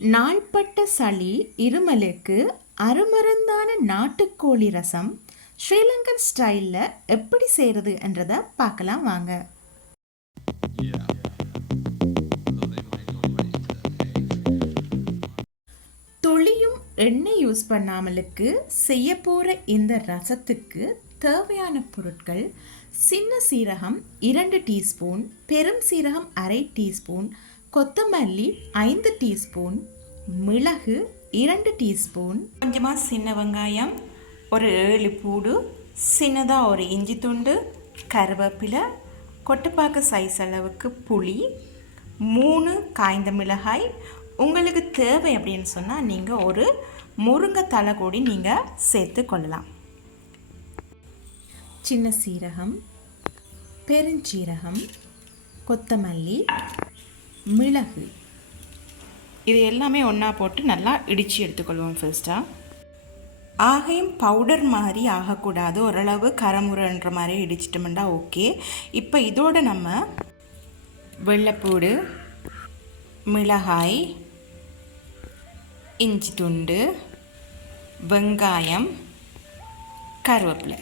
நாள்பட்ட சளி இருமலுக்கு அருமருந்தான நாட்டுக்கோழி ரசம் ஸ்ரீலங்கன் ஸ்டைலில் எப்படி செய்கிறது என்றதை பார்க்கலாம் வாங்க. துளியும் எண்ணெய் யூஸ் பண்ணாமலுக்கு செய்ய போகிற இந்த ரசத்துக்கு தேவையான பொருட்கள்: சின்ன சீரகம் 2 டீஸ்பூன், பெரும் சீரகம் அரை டீஸ்பூன், கொத்தமல்லி 5 டீஸ்பூன், மிளகு 2 டீஸ்பூன், கொஞ்சமாக சின்ன வெங்காயம் ஒரு 7 பூடு, சின்னதாக ஒரு இஞ்சி துண்டு, கருவேப்பிலை, கொட்டைப்பாக்கு சைஸ் அளவுக்கு புளி, 3 காய்ந்த மிளகாய். உங்களுக்கு தேவை அப்படின்னு சொன்னால் நீங்கள் ஒரு முருங்கைத்தலை கூடி நீங்கள் சேர்த்து கொள்ளலாம். சின்ன சீரகம், பெருஞ்சீரகம், கொத்தமல்லி, மிளகு, இது எல்லாமே ஒன்றா போட்டு நல்லா இடித்து எடுத்துக்கொள்வோம். ஃபர்ஸ்ட்டாக ஆகையும் பவுடர் மாதிரி ஆகக்கூடாது, ஓரளவு கரமுரன்ற மாதிரி இடிச்சிட்டோம்னா ஓகே. இப்போ இதோட நம்ம வெள்ளைப்பூடு, மிளகாய், இஞ்சி துண்டு, வெங்காயம், கருவேப்பிலை,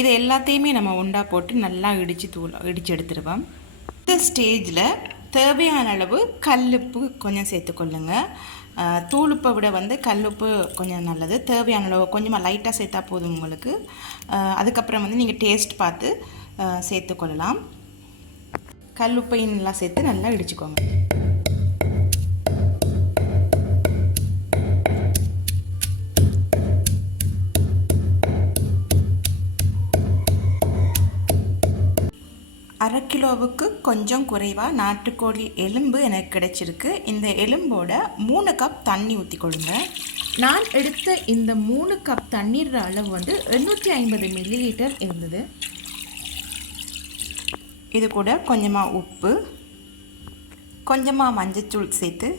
இது எல்லாத்தையுமே நம்ம உண்டா போட்டு நல்லா இடித்து எடுத்துருவோம். இந்த ஸ்டேஜில் தேவையான அளவு கல்லுப்பு கொஞ்சம் சேர்த்துக்கொள்ளுங்க. தூளுப்பை விட கல்லுப்பு கொஞ்சம் நல்லது. தேவையான அளவு கொஞ்சமாக லைட்டாக சேர்த்தா போதும் உங்களுக்கு. அதுக்கப்புறம் நீங்கள் டேஸ்ட் பார்த்து சேர்த்துக்கொள்ளலாம். கல்லுப்பையும் நல்லா சேர்த்து நல்லா இடிச்சுக்கோங்க. அரை கிலோவுக்கு கொஞ்சம் குறைவாக நாட்டுக்கோழி எலும்பு எனக்கு கிடைச்சிருக்கு. இந்த எலும்போட 3 கப் தண்ணி ஊற்றிக்கொள்ளுங்க. நான் எடுத்த இந்த 3 கப் தண்ணீர் அளவு 850 மில்லிலிட்டர் இருந்தது. இது கூட கொஞ்சமாக உப்பு, கொஞ்சமாக மஞ்சத்தூள் சேர்த்து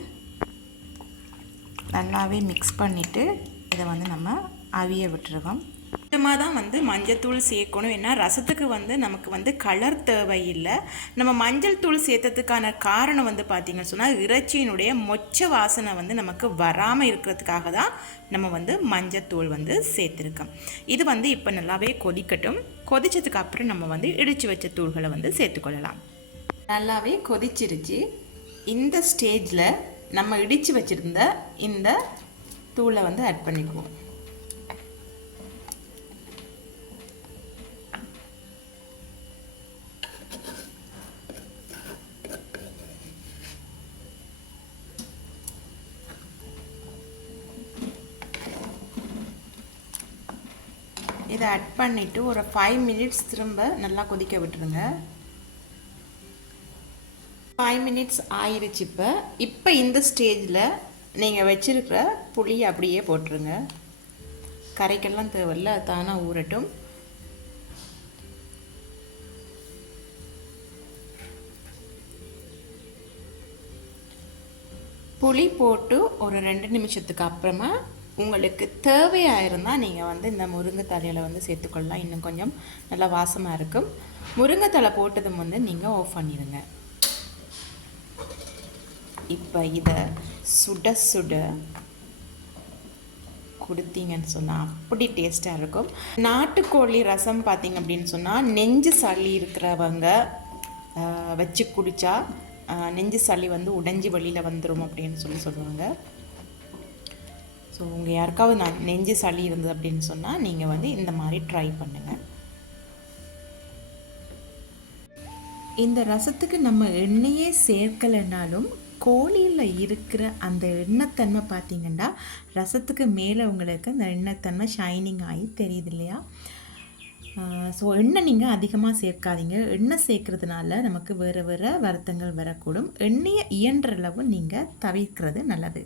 நல்லாவே மிக்ஸ் பண்ணிவிட்டு இதை நம்ம அவிய விட்டுருவோம். கொஞ்சமாக தான் மஞ்சள் சேர்க்கணும். ஏன்னா ரசத்துக்கு நமக்கு கலர் தேவையில்லை. நம்ம மஞ்சள் தூள் சேர்த்ததுக்கான காரணம் பார்த்திங்கன்னு சொன்னால் இறைச்சியினுடைய மொச்ச வாசனை நமக்கு வராமல் இருக்கிறதுக்காக தான் நம்ம மஞ்சத்தூள் சேர்த்துருக்கோம். இது இப்போ நல்லாவே கொதிக்கட்டும். கொதிச்சதுக்கு அப்புறம் நம்ம இடித்து வச்ச தூள்களை சேர்த்துக்கொள்ளலாம். நல்லாவே கொதிச்சிருச்சு. இந்த ஸ்டேஜில் நம்ம இடித்து வச்சுருந்த இந்த தூளை ஆட் பண்ணிக்குவோம். இதை ஆட் பண்ணிவிட்டு ஒரு 5 மினிட்ஸ் திரும்ப நல்லா கொதிக்க விட்டுருங்க. 5 மினிட்ஸ் ஆயிடுச்சு. இப்போ இந்த ஸ்டேஜில் நீங்கள் வச்சுருக்கிற புளியை அப்படியே போட்டுருங்க. கரைக்கெல்லாம் தேவையில்லை, அது தானாக ஊறட்டும். புளி போட்டு ஒரு 2 நிமிஷத்துக்கு அப்புறமா உங்களுக்கு தேவையாக இருந்தால் நீங்கள் இந்த முருங்கைத்தலையில் சேர்த்துக்கொள்ளலாம். இன்னும் கொஞ்சம் நல்லா வாசமாக இருக்கும். முருங்கைத்தலை போட்டதும் நீங்கள் ஆஃப் பண்ணிடுங்க. இப்போ இதை சுட சுட கொடுத்தீங்கன்னு சொன்னால் அப்படி டேஸ்ட்டாக இருக்கும். நாட்டுக்கோழி ரசம் பார்த்திங்க அப்படின்னு சொன்னால் நெஞ்சு சளி இருக்கிறவங்க வச்சு குடித்தா நெஞ்சு சளி உடைஞ்சி வெளியில் வந்துடும் அப்படின்னு சொல்லுவாங்க. ஸோ உங்கள் யாருக்காவது நெஞ்சு சளி இருந்தது அப்படின்னு சொன்னால் நீங்கள் இந்த மாதிரி ட்ரை பண்ணுங்கள். இந்த ரசத்துக்கு நம்ம எண்ணெயே சேர்க்கலைன்னாலும் கோழியில் இருக்கிற அந்த எண்ணெய்த்தன்மை பார்த்திங்கன்னா ரசத்துக்கு மேலே உங்களுக்கு அந்த எண்ணெய்த்தன்மை ஷைனிங் ஆகி தெரியுது இல்லையா? ஸோ எண்ணெய் நீங்கள் அதிகமாக சேர்க்காதீங்க. எண்ணெய் சேர்க்கறதுனால நமக்கு வேறு வேறு வருத்தங்கள் வரக்கூடும். எண்ணெயை இயன்ற அளவு நீங்கள் தவிர்க்கிறது நல்லது.